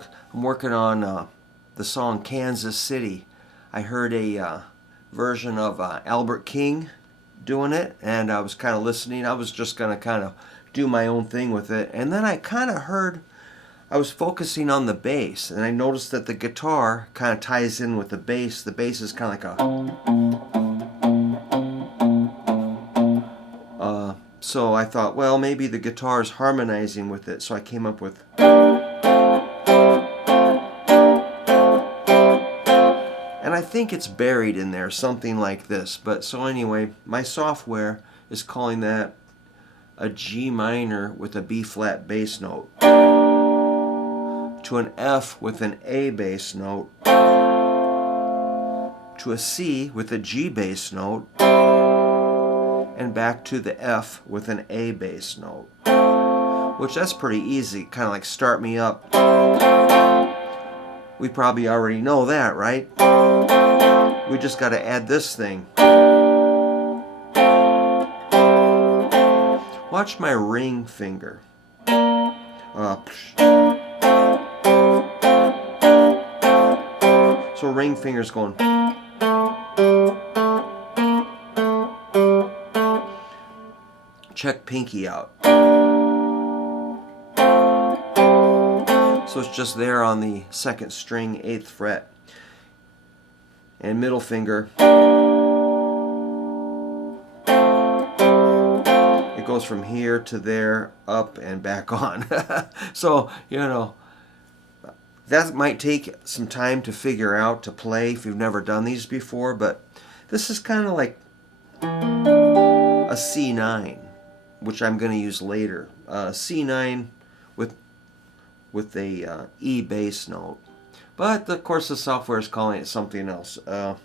Brook. I'm working on the song Kansas City. I heard a version of Albert King doing it, and I was kind of listening. I was just going to kind of do my own thing with it. And then I kind of heard, I was focusing on the bass, and I noticed that the guitar kind of ties in with the bass. The bass is kind of like a... so I thought, well, maybe the guitar is harmonizing with it. So I came up with... And I think it's buried in there, something like this. But so anyway, my software is calling that a G minor with a B flat bass note, to an F with an A bass note, to a C with a G bass note, and back to the F with an A bass note. Which that's pretty easy, kind of like start me up. We probably already know that, right? We just got to add this thing. Watch my ring finger. So ring finger's going. Check pinky out. So it's just there on the 2nd string, 8th fret. And middle finger, it goes from here to there, up and back on. So, you know, that might take some time to figure out, to play if you've never done these before, but this is kind of like a C9, which I'm going to use later. C9 with a E bass note. But of course the software is calling it something else. That'd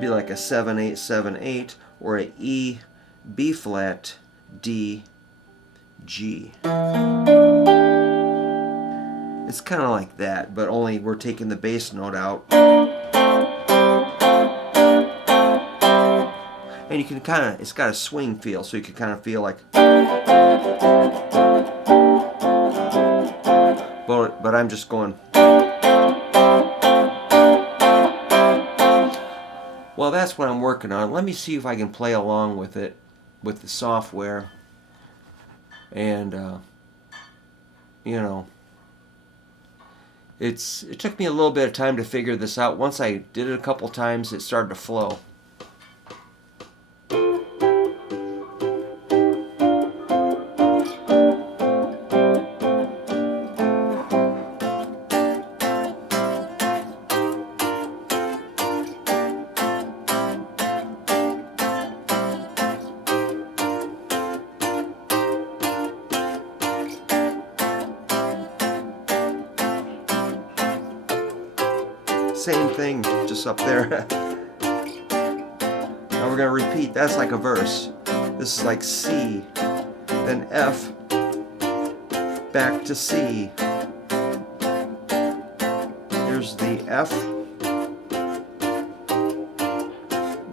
be like a 7-8-7-8 or a E B flat D G. It's kind of like that, but only we're taking the bass note out. And you can kind of, it's got a swing feel, so you can kind of feel like... But I'm just going... Well, that's what I'm working on. Let me see if I can play along with it, with the software. And, you know, it took me a little bit of time to figure this out. Once I did it a couple times, it started to flow. Same thing, just up there. Now we're going to repeat. That's like a verse. This is like C, then F, back to C. Here's the F,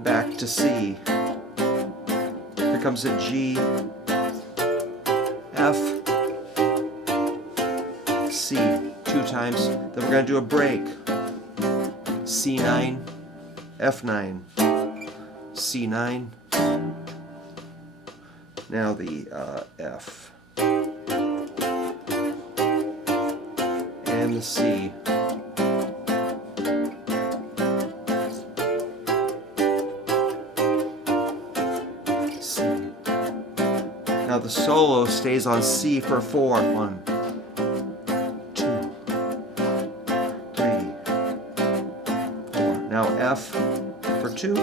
back to C. Here comes a G, F, C, 2 times. Then we're going to do a break. C9, F9, C9, now the F, and the C. C. Now the solo stays on C for 4. 1, 2, 3, 4. Now F for 2.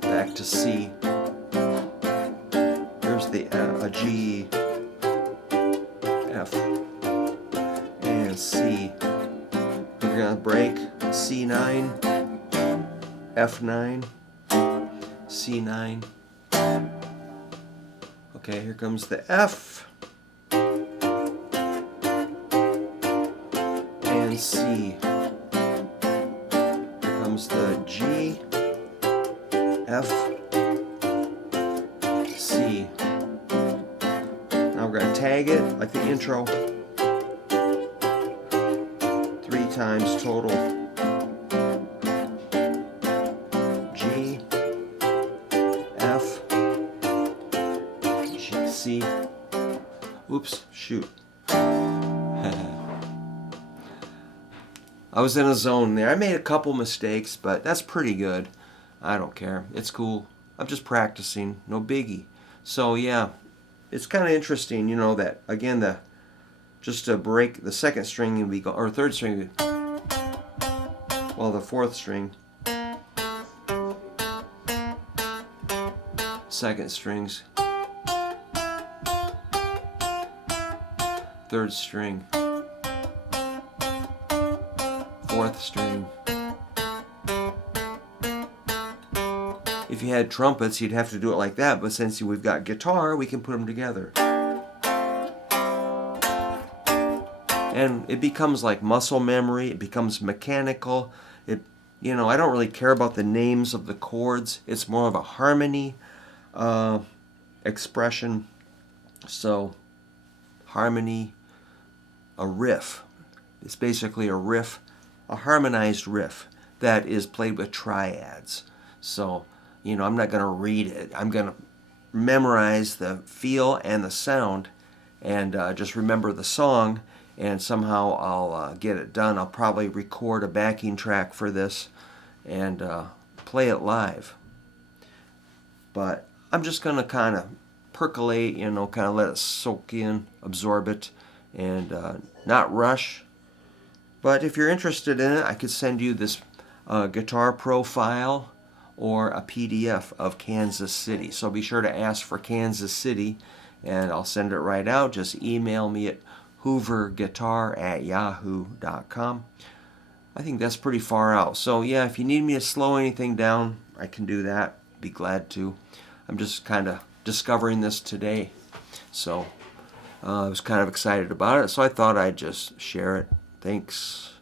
Back to C. Here's the a G, F, and C. We're gonna break C9, F9, C9. Okay, here comes the F and C. Here comes the G, F, C. Now we're going to tag it like the intro 3 times total. G, F, G, C. Oops, shoot. I was in a zone there. I made a couple mistakes, but that's pretty good. I don't care. It's cool. I'm just practicing. No biggie. So yeah, it's kind of interesting, you know, that again just to break the second string would be or third string, well, the fourth string, second strings, third string, fourth string. If you had trumpets, you'd have to do it like that, but since we've got guitar, we can put them together. And it becomes like muscle memory, it becomes mechanical. You know, I don't really care about the names of the chords. It's more of a harmony expression. So, harmony, a riff. It's basically a riff, a harmonized riff that is played with triads. So, you know, I'm not going to read it. I'm going to memorize the feel and the sound and just remember the song, and somehow I'll get it done. I'll probably record a backing track for this and play it live. But I'm just going to kind of percolate, you know, kind of let it soak in, absorb it, and not rush. But if you're interested in it, I could send you this guitar profile or a PDF of Kansas City. So be sure to ask for Kansas City, and I'll send it right out. Just email me at hooverguitar@yahoo.com. I think that's pretty far out. So yeah, if you need me to slow anything down, I can do that. Be glad to. I'm just kind of discovering this today. So I was kind of excited about it, so I thought I'd just share it. Thanks.